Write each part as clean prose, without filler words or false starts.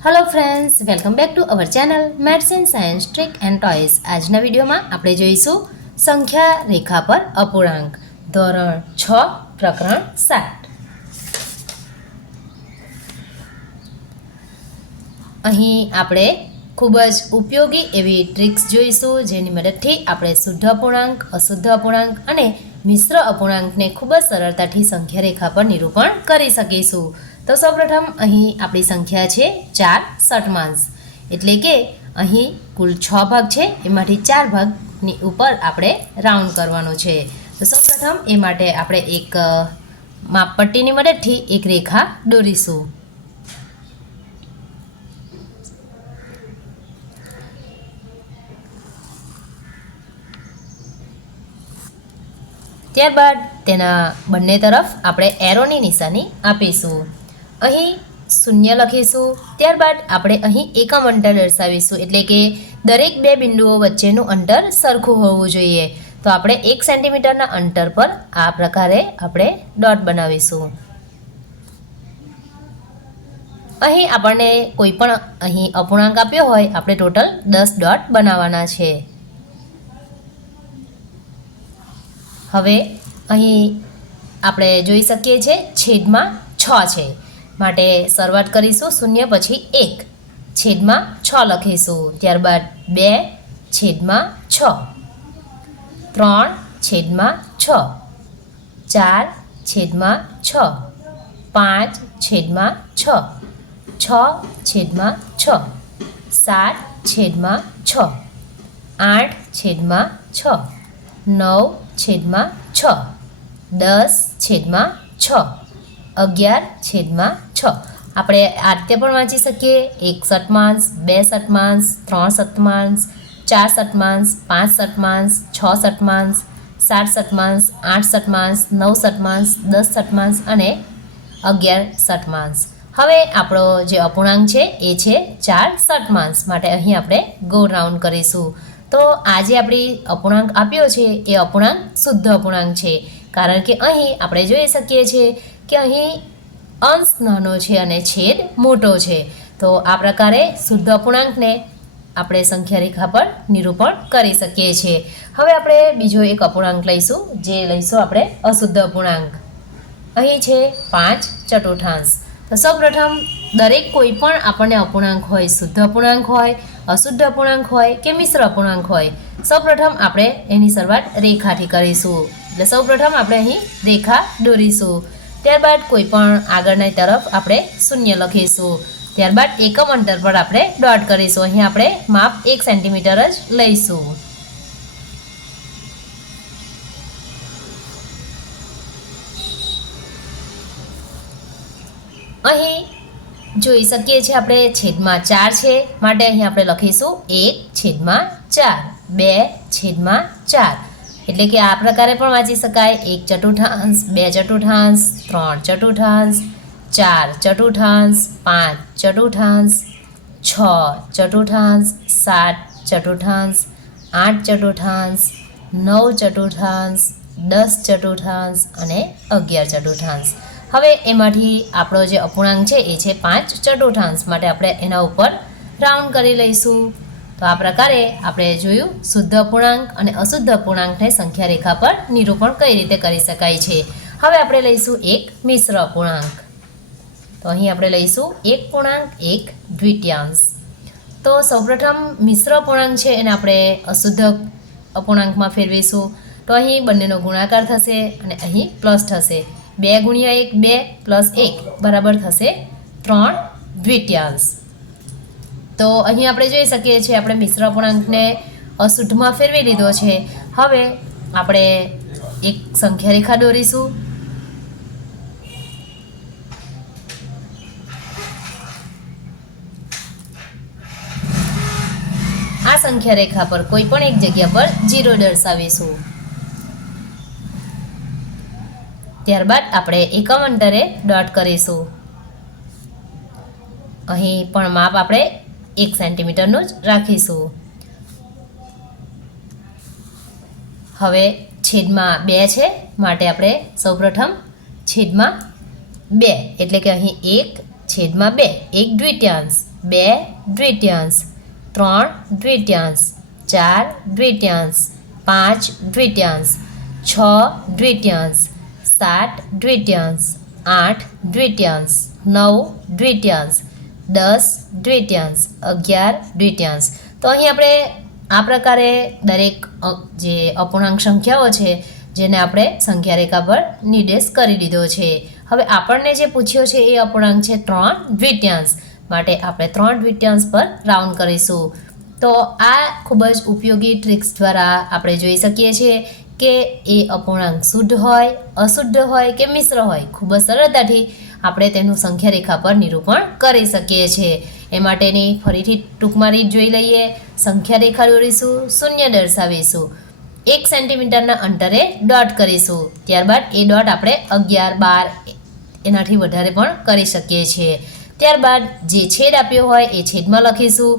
Hello friends, welcome back to our channel maths and science trick and toys. आजना video में आपणे जोईशुं संख्या रेखा पर अपूर्णांक धोरण 6 प्रकरण 7। अहीं आपणे खूब ज उपयोगी एवी ट्रिक्स जोईशुं जेनी मददथी आपणे शुद्ध अपूर्णांक, अशुद्ध अपूर्णांक अने मिश्र अपूर्णांकने खूब ज सरळताथी संख्या रेखा पर निरूपण करी सकीशुं। तो सौप्रथम अहीं आपणी संख्या छे 4 शतमांश, एटले के अहीं कुल 6 भाग छे, एमांथी 4 भागनी उपर आपणे राउंड करवानो छे। तो सौप्रथम ए माटे आपणे एक मापपट्टीनी मददथी एक रेखा दोरीशुं। त्यारबाद तेना बंने तरफ आपणे एरोनी निशानी आपीशुं। अहीं शून्य लखीशुं। त्यारबाद आपणे अहीं एकम अंतर दर्शावीशुं, एटले के दरेक बे बिंदुओ वच्चेनुं अंतर सरखुं होवुं जोईए। तो आपणे 1 सेंटीमीटरना अंतर पर आ प्रकारे आपणे डॉट बनावीशुं। अहीं आपणे कोईपण अहीं अपूर्णांक आप्यो होय, आपणे टोटल 10 डॉट बनाववाना छे। हवे अहीं आपणे जोई सकीए छे छेदमां 6 छे, माटे शरूआत करीशुं 0 પછી 1 છેદમાં 6 લખીશું। ત્યારબાદ 2 છેદમાં 6, 3 છેદમાં 6, 4 છેદમાં 6, 5 છેદમાં 6, 6 છેદમાં 6, 7 છેદમાં 6, 8 છેદમાં 6, 9 છેદમાં 6, 10 છેદમાં 6, 11 છેદમાં 6। આપણે આ રીતે પણ વાંચી શકીએ 1 શતમાંશ, 2 શતમાંશ, 3 શતમાંશ, 4 શતમાંશ, 5 શતમાંશ, 6 શતમાંશ, 7 શતમાંશ, 8 શતમાંશ, 9 શતમાંશ, 10 શતમાંશ અને 11 શતમાંશ। હવે આપણો જે અપૂર્ણાંક છે એ છે 4 શતમાંશ, માટે અહીં આપણે ગોળ રાઉન્ડ કરીશું। તો આ જે આપણી અપૂર્ણાંક આપ્યો છે એ અપૂર્ણાંક શુદ્ધ અપૂર્ણાંક છે, કારણ કે અહીં આપણે જોઈ શકીએ છીએ કે અહીં અંશ નાનો છે અને છેદ મોટો છે। તો આ પ્રકારે શુદ્ધ અપૂર્ણાંકને આપણે સંખ્યા રેખા પર નિરૂપણ કરી શકીએ છીએ। હવે આપણે બીજો એક અપૂર્ણાંક લઈશું, જે લઈશું આપણે અશુદ્ધ અપૂર્ણાંક। અહીં છે 5 ચતુર્થાંશ। તો સૌપ્રથમ દરેક કોઈ પણ આપણને અપૂર્ણાંક હોય, શુદ્ધ અપૂર્ણાંક હોય, અશુદ્ધ અપૂર્ણાંક હોય કે મિશ્ર અપૂર્ણાંક હોય, સૌપ્રથમ આપણે એની શરૂઆત રેખાથી કરીશું। એટલે સૌપ્રથમ આપણે અહીં રેખા દોરીશું। ત્યારબાદ કોઈ પણ આગળની તરફ આપણે શૂન્ય લખીશું। ત્યારબાદ એકમ અંતર પર આપણે ડોટ કરીશું। અહીં આપણે માપ 1 સેન્ટીમીટર જ લઈશું। અહીં જોઈ શકીએ છીએ આપણે છેદમાં 4 છે, માટે અહીં આપણે લખીશું 1 છેદમાં 4, 2 છેદમાં 4, એટલે કે આ પ્રકારે પણ વાંચી શકાય 1 ચતુર્થાંશ, 2 ચતુર્થાંશ, 3 ચતુર્થાંશ, 4 ચતુર્થાંશ, 5 ચતુર્થાંશ, 6 ચતુર્થાંશ, 7 ચતુર્થાંશ, 8 ચતુર્થાંશ, 9 ચતુર્થાંશ, 10 ચતુર્થાંશ અને 11 ચતુર્થાંશ। હવે એમાંથી આપણો જે અપૂર્ણાંક છે એ છે 5 ચતુર્થાંશ, માટે આપણે એના ઉપર રાઉન્ડ કરી લઈશું। તો આ પ્રકારે આપણે જોયું શુદ્ધ અપૂર્ણાંક અને અશુદ્ધ અપૂર્ણાંકને સંખ્યા રેખા પર નિરૂપણ કઈ રીતે કરી શકાય છે। હવે આપણે લઈશું એક મિશ્ર અપૂર્ણાંક। તો અહીં આપણે લઈશું 1.1 દ્વિતીયાંશ। તો સૌપ્રથમ મિશ્ર અપૂર્ણાંક છે એને આપણે અશુદ્ધ અપૂર્ણાંકમાં ફેરવીશું। તો અહીં બંનેનો ગુણાકાર થશે અને અહીં પ્લસ થશે। 2 ગુણ્યા 1 2 પ્લસ 1 બરાબર થશે 3 દ્વિતીયાંશ। તો અહીં આપણે જોઈ શકીએ છીએ આપણે મિશ્ર અપૂર્ણાંકને અશુદ્ધમાં ફેરવી લીધો છે। હવે આપણે એક સંખ્યા રેખા દોરીશું। આ સંખ્યા રેખા પર કોઈ પણ એક જગ્યા પર 0 દર્શાવીશું। ત્યારબાદ આપણે એકમ અંતરે ડોટ કરીશું। અહીં પણ માપ આપણે 1 સેન્ટીમીટરનું જ રાખીશું। હવે છેદમાં 2 છે, માટે આપણે સૌપ્રથમ છેદમાં 2, એટલે કે અહીં 1 છેદમાં 2 એક દ્વિતીયાંશ 2 દ્વિતીયાંશ, 3 દ્વિતીયાંશ, 4 દ્વિતીયાંશ, 5 દ્વિતીયાંશ, 6 દ્વિતીયાંશ, 7 દ્વિતીયાંશ, 8 દ્વિતીયાંશ, 9 દ્વિતીયાંશ, 10 દ્વિતીયાંશ, 11 દ્વિતીયાંશ. તો અહીં આપણે આ પ્રકારે દરેક જે અપૂર્ણાંક સંખ્યાઓ છે જેને આપણે સંખ્યા રેખા પર નિર્દેશ કરી દીધો છે. હવે આપણને જે પૂછ્યો છે એ અપૂર્ણાંક છે 3 દ્વિતીયાંશ, માટે આપણે 3 દ્વિતીયાંશ પર રાઉન્ડ કરીશું. તો આ ખૂબ જ ઉપયોગી ટ્રિક્સ દ્વારા આપણે જોઈ શકીએ છીએ કે એ અપૂર્ણાંક શુદ્ધ હોય, અશુદ્ધ હોય કે મિશ્ર હોય, ખૂબ જ સરળતાથી આપણે તેનું સંખ્યા રેખા પર નિરૂપણ કરી શકીએ છીએ. એ માટેની ફરીથી ટૂંકમાં રીત જોઈ લઈએ. સંખ્યા રેખા દોરીશું, શૂન્ય દર્શાવીશું, 1 સેન્ટીમીટરના અંતરે ડોટ કરીશું. ત્યારબાદ એ ડોટ આપણે 11, 12 એનાથી વધારે પણ કરી શકીએ છીએ. ત્યારબાદ જે છેદ આપ્યો હોય એ છેદમાં લખીશું.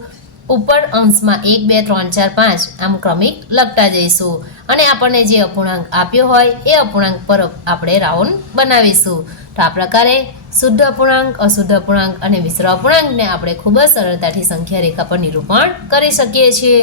ઉપર અંશમાં 1, 2, 3, 4, 5 આમ ક્રમિક લખતા જઈશું અને આપણને જે અપૂર્ણાંક આપ્યો હોય એ અપૂર્ણાંક પર આપણે રાઉન્ડ બનાવીશું. તો આ પ્રકારે શુદ્ધ અપૂર્ણાંક, અશુદ્ધ અપૂર્ણાંક અને મિશ્ર અપૂર્ણાંકને આપણે ખૂબ જ સરળતાથી સંખ્યા રેખા પર નિરૂપણ કરી શકીએ છીએ.